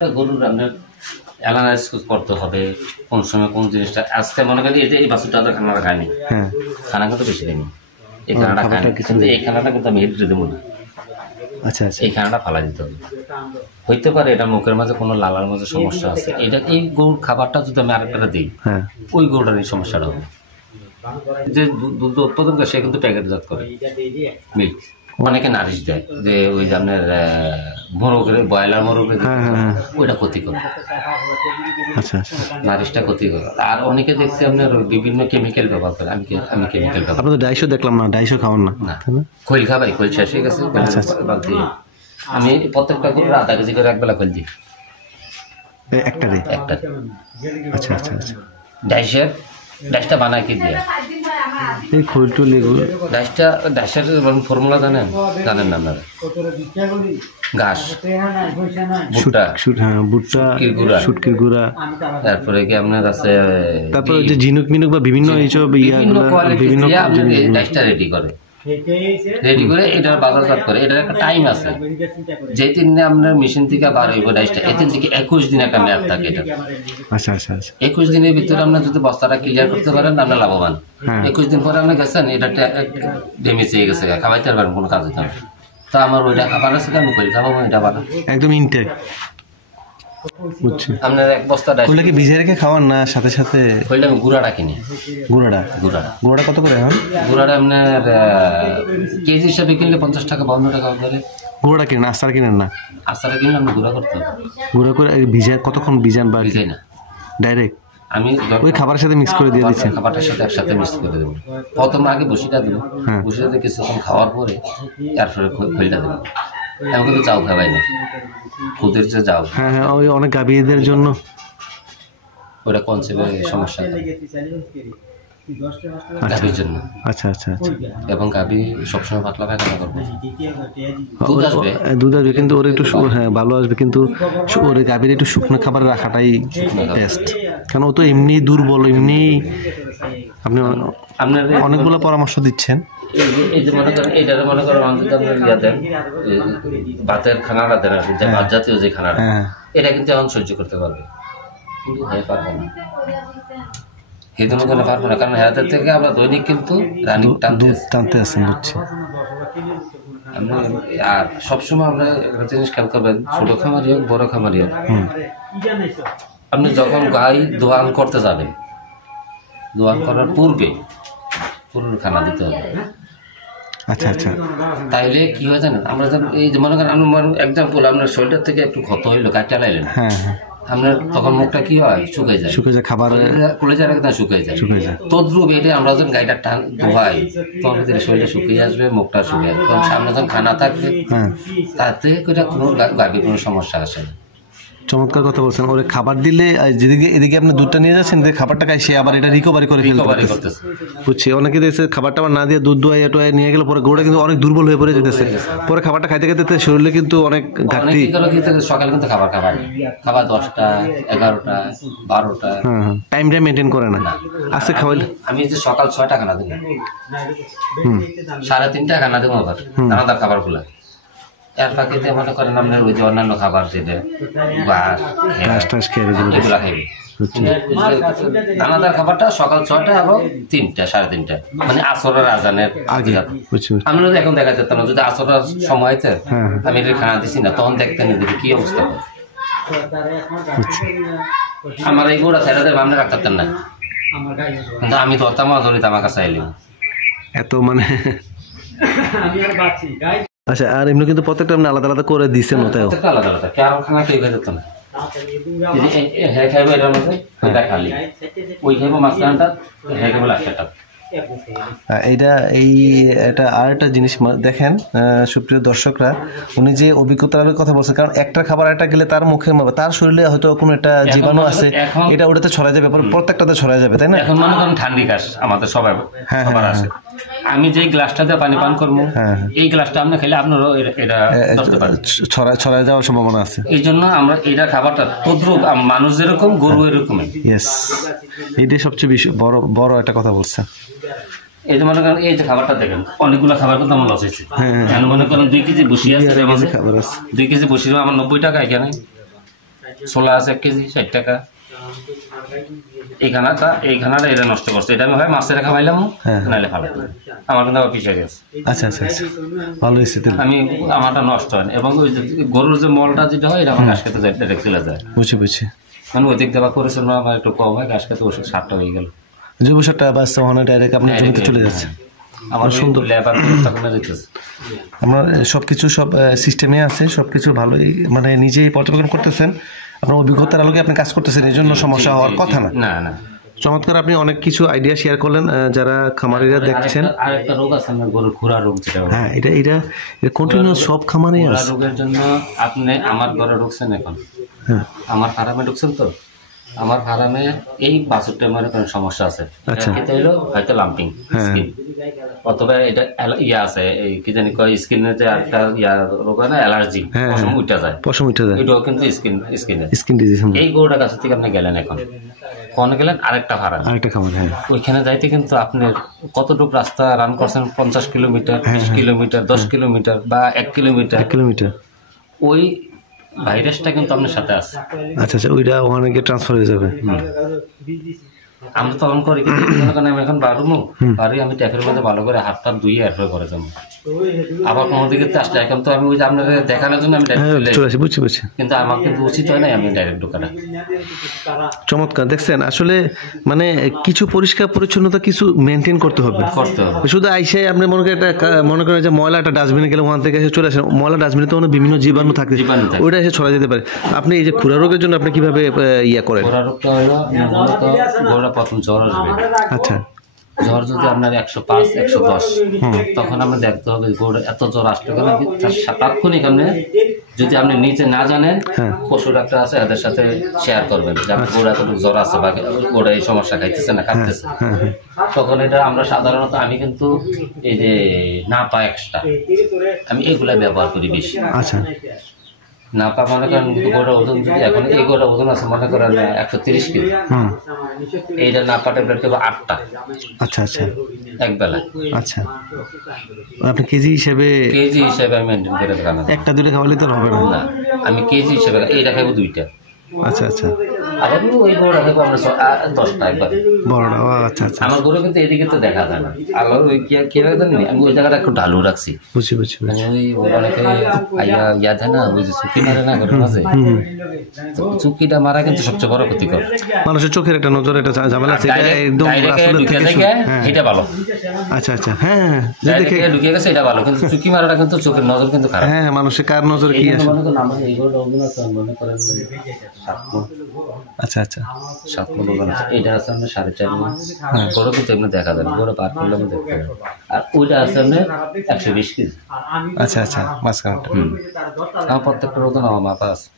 গরুর আপনার অ্যানালাইজ করতে হবে কোন সময় কোন জিনিসটা। আজকে মনে করেন এই যে এই বাছুরটা তো খানাটা খায়নি, খানা কিন্তু বেশি দেয়নি, এই খানাটা খায়নি, কিন্তু এই খানাটা কিন্তু আমি হেঁটে দেবো না। আচ্ছা আচ্ছা, এই খানাটা ফালা দিতে হবে। হইতে পারে এটা মুখের মাঝে কোনো লালার মাঝে সমস্যা আছে, এটা এই গরুর খাবারটা যদি আমি আরেকটা দিই ওই গরুটার এই সমস্যাটা হবে। যে দুধ উৎপাদন করে সে কিন্তু প্যাকেটজাত করে মিল্ক, অনেকে নারিশ দেয় যে ওই যে আপনার মোরগের ব্রয়লার মোরগের ওইটা ক্ষতি করে। আচ্ছা আচ্ছা, নারিশটা ক্ষতি করে। আর অনেকে দেখছি আপনার বিভিন্ন কেমিক্যাল ব্যবহার করে। আমি কেমিক্যাল ব্যবহার, আপনাদের ডাইশো দেখলাম না, ডাইশো খাওয়ান না? খৈল খাবাই, খৈল শেষ হয়ে গেছে। আমি প্রত্যেকটা করে আধা কেজি করে একবেলা খৈল দিই, একটা। আচ্ছা আচ্ছা আচ্ছা, ডাইসটা বানায় কি দিয়ে এই খৈলটু লেগুলো ডাইসের ফর্মুলা জানেন না আপনারা? ঘাস, ভুট্টা, শুটকির গুঁড়া, তারপরে কি আপনার আছে, তারপরে যে ঝিনুক মিনুক বা বিভিন্ন এইসব বিভিন্ন ডাইসটা রেডি করে এটার বাজারজাত করে। এটার একটা টাইম আছে, যে দিনে আপনার মেশিন থেকে বার হইব ডাইসটা, এই দিন থেকে 21 দিন একটা মেয়াদ থাকে এটা। আচ্ছা আচ্ছা আচ্ছা, 21 দিনের ভিতরে আপনার যদি বস্তাটা ক্লিয়ার করতে পারেন আপনার লাভবান। 21 দিন পরে আপনি গেছেন এটা ড্যামেজ হয়ে গেছে, খাওয়াইতে পারবেন কোনো কাজ হইতে হবে। তা আমার ওইটা খাবার আছে, আমি করি খাবো এটা বানা একদম ইনটেক। আপনার এক বস্তা ডাইস কি ভিজিয়ে রেখে খাওয়ান না সাথে সাথে? ওইটা আমি গুঁড়াটা কিনি। গুঁড়াটা কত করে এখন? গুঁড়াটা আপনার কেজি হিসাবে কিনলে 50 টাকা 52 টাকা ধরে। গুঁড়াটা কিনেন, আস্তার কিনেন না? আস্তাটা কিনলে আপনি গুঁড়া করতে হবে। গুঁড়া করে ভিজায় কতক্ষণ ভিজান? বা ভিজাই না, ডাইরেক্ট আমি ওই খাবারের সাথে মিক্স করে দিয়ে দিচ্ছি। খাবারটার সাথে একসাথে মিক্স করে দেবো। প্রথম আগে বসিটা দেবো, বসিটা দিয়ে কিছুক্ষণ খাওয়ার পরে তারপরে খৈলটা দেবো। আমি কিন্তু চাও খাওয়াই না, খুদের যে যাও। হ্যাঁ হ্যাঁ, ওই অনেক গাভীদের জন্য ওটা কনসেপ্টের সমস্যা গাভীর জন্য। আচ্ছা আচ্ছা আচ্ছা, এবং গাভী সবসময় পাতলা পায়খানা করবে, দুধ আসবে কিন্তু ওর একটু ভালো আসবে, কিন্তু ওর গাভীর একটু শুকনো খাবার রাখাটাই বেস্ট। কারণ ও তো এমনি দুর্বল, এমনি আপনি আপনার অনেকগুলো পরামর্শ দিচ্ছেন। এই যে মনে করেন এইটারে মনে করেন অন্তত আপনার ইয়া দেন, ভাতের খানাটা দেন, যে ভাত জাতীয় যে খানাটা, এটা কিন্তু এখন সহ্য করতে পারবে, কিন্তু হয়ে পারবে না। এই জন্য কোনো পারবো না, কারণ হেরাতের থেকে আমরা দৈনিক কিন্তু রানিং টানতে আসেন, বুঝছি। আর সবসময় আমরা একটা জিনিস খেয়াল করবেন, ছোট খামারি হোক বড় খামারি হোক, আপনি যখন গাই দোয়ান করতে যাবেন, দোয়ান করার পূর্বে খানা দিতে হবে। আচ্ছা আচ্ছা, তাইলে কি হয় জানেন, আমরা এই যে মনে করেন আমার এক্সাম্পল, আপনার শরীরটার থেকে একটু ক্ষত হইলো, কাটটা লাইলেন, আপনার তখন মুখটা কি হয়, শুকিয়ে যায়, খাবার কলেজার একদম শুকিয়ে যায়। তদ্রুপ এটা আমরা যখন গাইটা টান ধোয়াই তখন শরীরটা শুকিয়ে আসবে, মুখটা শুকিয়ে আসবে, তখন সামনে যখন খানা থাকবে তাতে কোনো গাভীর কোনো সমস্যা আসে না। চমৎকার কথা বলছেন। ওরে খাবার দিলে যেদিকে এদিকে আপনি দুধটা নিয়ে যাচ্ছেন, খাবারটা খাই সে আবার এটা রিকভারি করে ফেলতেছে, বুঝছি। অনেকে দেখছে খাবারটা আবার না দিয়ে দুধ দোয়াই টোয়াই নিয়ে গেলে পরে গরুটা কিন্তু অনেক দুর্বল হয়ে পড়ে যেতেছে, পরে খাবারটা খাইতে খাইতে শরীরে কিন্তু অনেক ঘাটতি। সকালে কিন্তু খাবার 10টা 11টা 12টা টাইমটা মেনটেন করে না। আজকে খাওয়াইলে আমি যে সকাল 6টা খানা দিই, 3:30টা খানা দেবো, আবার দানাদার খাবার গুলা। এর ফাঁকে মনে করেন আপনার ওই যে অন্যান্য খাবার, যেটা এগুলা খাইবে। দানাদার খাবারটা সকাল 6টা এবং 3টা 3:30টা, মানে আসরের আজানের আগে। আমরা এখন দেখা যেত না, যদি আসরের সময় হইতে আমি এটা খানা দিছি না, তখন দেখতেন কি অবস্থা। আমার এই গোড়া ছেড়ে দেবে, আপনি রাখতেন না, কিন্তু আমি ধরতাম ধরিত আমার কাছে আইলি এত, মানে আচ্ছা। আর এমনি কিন্তু প্রত্যেকটা আপনি আলাদা আলাদা করে দিচ্ছেন, ওটাই আলাদা আলাদা, কারণ খানা তো যেত না। হ্যাঁ খাইবো এটার মধ্যে, এটা খালি ওই খাইবো মাঝখানটা, হ্যাঁ খাইবো লাস্টটা। এটা আর একটা জিনিস দেখেন সুপ্রিয় দর্শকরা, উনি যে অভিজ্ঞতার কথা বলছেন, কারণ একটা খাবার একটা গেলে তার মুখে তার শরীরে হয়তো কোনো একটা জীবাণু আছে, এটা ওটাতে ছড়ায় যাবে, প্রত্যেকটাতে ছড়ায় যাবে, তাই না? এখন মনে করেন ঠান্ডি কাশ আমাদের সবাই আছে, আমি যে গ্লাসটাতে পানি পান করবো, এই গ্লাসটা আপনি খেলে আপনারও এটা ছড়ায় যাওয়ার সম্ভাবনা আছে। এই জন্য আমরা এটা খাবারটা তদ্রুপ মানুষ যেরকম গরু এরকমই। এটাই সবচেয়ে বড় একটা কথা বলছেন। এই যে মনে করেন এই যে খাবারটা দেখেন, অনেকগুলো খাবার কিন্তু আমার লস হয়েছে। মনে করেন 2 কেজি বসিয়ে আছে, 2 কেজি বসিয়ে আমার 90 টাকা এখানে ছোলা আছে 1 কেজি 60 টাকা। এই খানাটা এটা নষ্ট করছে, এটা আমি হয় মাছের খাওয়াইলাম, নাহলে ফালাই আমার কিন্তু আবার পিছিয়ে গেছে। আচ্ছা আচ্ছা আচ্ছা, ভালো হয়েছে। আমি আমারটা নষ্ট হয় না, এবং ওই যে গরুর যে মলটা যেটা হয় এটা আমার ঘাস খেতে যায়, ডাইরেক্ট চলে যায়। বুঝছি। মানে ওই দিক দেওয়া করেছিল আমার একটু কম হয়, ঘাস খেতে ওষুধ 7টা হয়ে গেল, জৈব সারটা বাস ওখানে ডাইরেক্ট আপনার জমিতে চলে যাচ্ছে। আমার সুন্দর লেবার তখন যেতেছে। আপনার সবকিছু সব সিস্টেমে আছে, সবকিছু ভালোই, মানে নিজেই পর্যবেক্ষণ করতেছেন, আপনার অভিজ্ঞতার আলোকে আপনি কাজ করতেছেন, এই জন্য সমস্যা হওয়ার কথা না। না না, চমৎকার। আপনি অনেক কিছু আইডিয়া শেয়ার করলেন যারা খামারিরা দেখছেন। আরেকটা রোগ আছে আমার গরুর খুরা রোগ, যেটা হ্যাঁ এটা কন্টিনিউয়াস সব খামারেই আছে। খুরা রোগের জন্য আপনি আমার ঘরে ঢুকছেন এখন, হ্যাঁ আমার ফার্মে ঢুকছেন তো, আমার ফার্মে এই বাছুরটা মনে করেন সমস্যা আছে, খেতে হইলো হয়তো লাম্পিং স্কিন, অথবা এটা ইয়া আছে এই কি জানি কয় স্কিনের যে একটা ইয়া রোগ হয় না, অ্যালার্জি, পশম উঠে যায়, এটাও কিন্তু স্কিন ডিজিজ। এই গরুটা কাছে থেকে আপনি গেলেন এখন, কোন গেলেন আরেকটা খামার, ওইখানে যাইতে কিন্তু আপনার কতটুকু রাস্তা রান করছেন, 50 কিলোমিটার, 20 কিলোমিটার, 10 কিলোমিটার বা 1 কিলোমিটার, ওই ভাইরাসটা কিন্তু আপনার সাথে আছে। আচ্ছা আচ্ছা, ওইটা ওখানে গিয়ে ট্রান্সফার হয়ে যাবে। আমরা তখন করি কি, আমি এখন বাড়ি আমি ট্যাপের মধ্যে ভালো করে হাতটা ধুয়ে এরপরে করে যাবো, আবার কোনো দিকে আসলে এখন তো আমি ওই যে আপনাদের দেখানোর জন্য আমি বুঝছি, কিন্তু আমার কিন্তু উচিত হয় না আমি ডাইরেক্ট ঢোকাটা। চমৎকার দেখছেন, আসলে মানে কিছু পরিষ্কার পরিচ্ছন্নতা কিছু মেনটেন করতে হবে। শুধু আইসে আপনি মনে করেন যে ময়লা একটা ডাস্টবিনে গেলে ওখান থেকে এসে চলে আসেন, ময়লা ডাস্টবিনে তো বিভিন্ন জীবাণু থাকে, ওইটা এসে ছড়া যেতে পারে। আপনি এই যে খুরা রোগের জন্য আপনি কিভাবে ইয়া করেন? খুরা রোগটা হলো গরুটা প্রথম জ্বর আসবে। আচ্ছা, জ্বর যদি আপনার 105, 110, তখন আমরা দেখতে হবে গরুর এত জ্বর আসলে কেন, তাৎক্ষণিক আপনি যদি আপনি নিচে না জানেন, পশু ডাক্তার আছে এদের সাথে শেয়ার করবেন যে আপনার গরু এতটুকু জ্বর আছে বা গরুর এই সমস্যা খাইতেছে না, কাটতেছে। তখন এটা আমরা সাধারণত আমি কিন্তু এই যে নাপা এক্সট্রা আমি এগুলা ব্যবহার করি বেশি। আচ্ছা, নাপা মনে করেন গরুর ওজন যদি এখন এই গরুর ওজন আছে মনে করেন 130 কেজি, এইটা নাপা ট্যাবলেট দেবো 8টা। আচ্ছা আচ্ছা, এক বেলা। আচ্ছা, আপনি কেজি হিসেবে আমি মেনটেন করে রাখলাম। একটা দুটো খাওয়ালে তো হবে না, আমি কেজি হিসেবে এইটা খাবো 2টা। আচ্ছা আচ্ছা, আবার ওই গরুটা খাবো আমরা 10টা একবার বড়টা। আচ্ছা আচ্ছা, আমার গরু কিন্তু এদিকে তো দেখা যায় না, আল্লাহ ওই কি জানি আমি ওই জায়গাটা একটু ঢালু রাখছি। বুঝছি, ওই অনেকে ইয়া দেয় না, ওই যে চুকি মারে না ঘরের মাঝে, চুকিটা মারা কিন্তু সবচেয়ে বড় ক্ষতিকর। মানুষের চোখের একটা নজর, এটা ঝামেলা আছে, এটা ভালো। আচ্ছা আচ্ছা, হ্যাঁ ঢুকে গেছে এটা ভালো, কিন্তু চুকি মারাটা কিন্তু চোখের নজর কিন্তু খারাপ। হ্যাঁ, মানুষের কার নজর কি আছে। আচ্ছা আচ্ছা, 7 এটা আছে আপনার 4.5 গরু কিন্তু এমনি দেখা যায়, গরু পার করলে আমি দেখতে পাই। আর ওইটা আছে আপনার 120 কেজি। আচ্ছা আচ্ছা, মাঝখানটা আমার প্রত্যেকটা ওজন আমার মাপা আছে।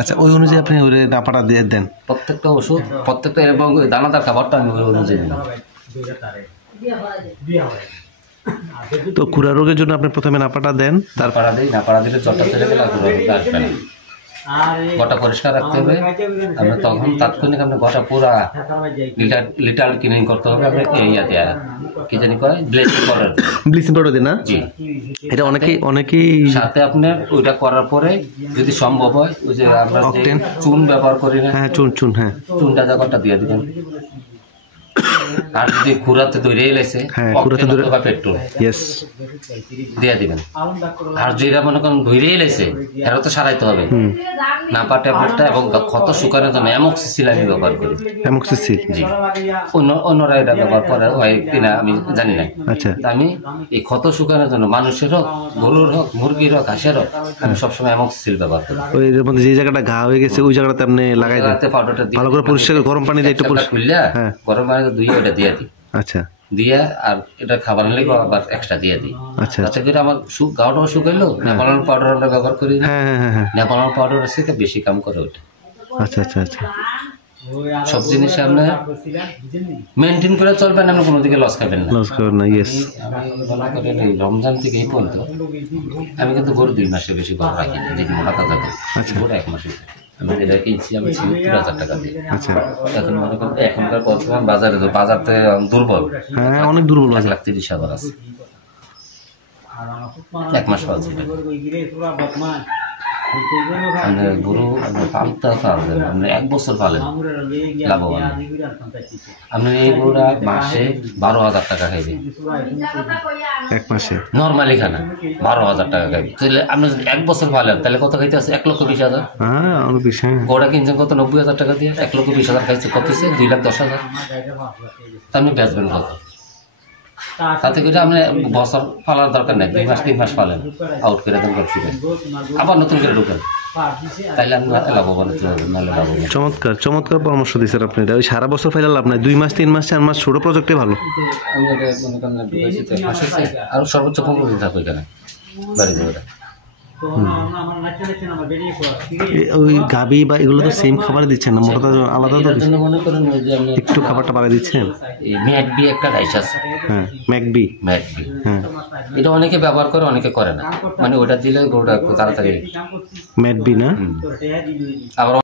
আচ্ছা, ওই অনুযায়ী আপনি ওই নাপাটা দিয়ে দেন প্রত্যেকটা ওষুধ, প্রত্যেকটা এবং দানাদার খাবারটা আমি ওই অনুযায়ী দিই। তো খুরা রোগের জন্য আপনি প্রথমে নাপাটা দেন, তারপরে দিই। নাপাড়া দিলে জ্বরটা চলে গেলে খুরা রোগটা আসবে না। গোটা পরিষ্কার রাখতে হবে আমরা, তখন তাৎক্ষণিক আপনি গোটা পুরা লিটার ক্লিনিং করতে হবে। আপনি ইয়াতে কি জানি কয় ব্লিচিং পাউডার দিন না? জি, এটা অনেকেই সাথে আপনার ওইটা করার পরে যদি সম্ভব হয় ওই যে আমরা চুন ব্যবহার করি না, চুন, হ্যাঁ, চুনটা জায়গাটা দিয়ে দিবেন। আর যদি খুরাতে দৌড়ে এলেছে পেট্রোল দিয়ে দিবেন। আর যেটা মনে করেন ধরে এলেছে এরা তো সারাইতে হবে নাপা ট্যাবলেটটা, এবং ক্ষত শুকানোর জন্য অ্যামোক্সিসিল আমি ব্যবহার করি। অ্যামোক্সিসিল, জি, অন্যরা এটা ব্যবহার করে হয় কিনা আমি জানি না। আচ্ছা, আমি এই ক্ষত শুকানোর জন্য মানুষের হোক, গরুর হোক, মুরগির হোক, হাঁসের হোক, আমি সবসময় অ্যামোক্সিসিল ব্যবহার করি। ওই মধ্যে যে জায়গাটা ঘা হয়ে গেছে ওই জায়গাটা আপনি লাগাই দেন, পাউডারটা দিয়ে ভালো করে পরিষ্কার গরম পানি দিয়ে একটু খুললে গরম পানিতে ধুয়ে ওটা দিয়ে দিই। আচ্ছা, দিয়ে আর এটা খাবার নিলে আবার এক্সট্রা দিয়ে দিই। আচ্ছা, তাতে করে আমার গাওটাও শুকাইলো। নেপালন পাউডার আমরা ব্যবহার করি না, নেপালন পাউডার আছে বেশি কাম করে ওটা। আচ্ছা আচ্ছা আচ্ছা, সব জিনিস আপনার মেনটেন করে চলবেন, আপনি কোনো দিকে লস খাবেন না। রমজান থেকে এই পর্যন্ত আমি কিন্তু গরু 2 মাসে বেশি গরু রাখি না, যেদিন হাতা থাকে গরু 1 মাসে। আমি এটা কিনছি আমি 70,000 টাকা দিয়ে। এখন মনে করেন এখনকার বর্তমান বাজারতে দুর্বল, অনেক দুর্বল, 1,30,000 আছে, 1 মাস পাচ্ছি। আপনার গরু আপনার পালতে পারবেন, আপনি 1 বছর পালেন লাভবান। আপনার এই গরুটা মাসে 12,000 টাকা খাইবে, 1 মাসে নর্মালি খানা 12,000 টাকা খাইবে। তাহলে আপনি যদি 1 বছর পালেন তাহলে কত খাইতে আছে? 1,20,000। হ্যাঁ অনেক বেশি। গরুটা কিনছেন কত? 90,000 টাকা দিয়ে। 1,20,000 খাইছে, কত হচ্ছে? 2,10,000। তা আপনি বেচবেন কত? তাতে করে আপনি বছর পালার দরকার নেই, 2 মাস 3 মাস পালেন, আউট করে দেন, করছিলেন আবার নতুন করে ঢুকেন, তাইলে আপনি লাভবান হতে পারবেন, নাহলে লাভবান। চমৎকার চমৎকার পরামর্শ দিচ্ছেন আপনি। এটা ওই সারা বছর ফাইলে লাভ নাই, 2 মাস 3 মাস 4 মাস ছোট প্রজেক্টে ভালো। আমি এটা মনে করেন ঢুকাইছি তো আসছে, আর সর্বোচ্চ 15 দিন থাকবে এখানে বাড়ি ঘরে। ওই গাবি বা এগুলো তো সেম খাবার দিচ্ছেন না, মোটা আলাদা তো এর জন্য মনে করেন ওই যে আপনি একটু খাবারটা বাড়াই দিচ্ছেন। এই ম্যাকবি একটা রাইস আছে, হ্যাঁ ম্যাকবি, ম্যাকবি, হ্যাঁ এটা অনেকে ব্যবহার করে, অনেকে করে না, মানে ওটা দিলে গরুটা একটু তাড়াতাড়ি ম্যাকবি না। আবার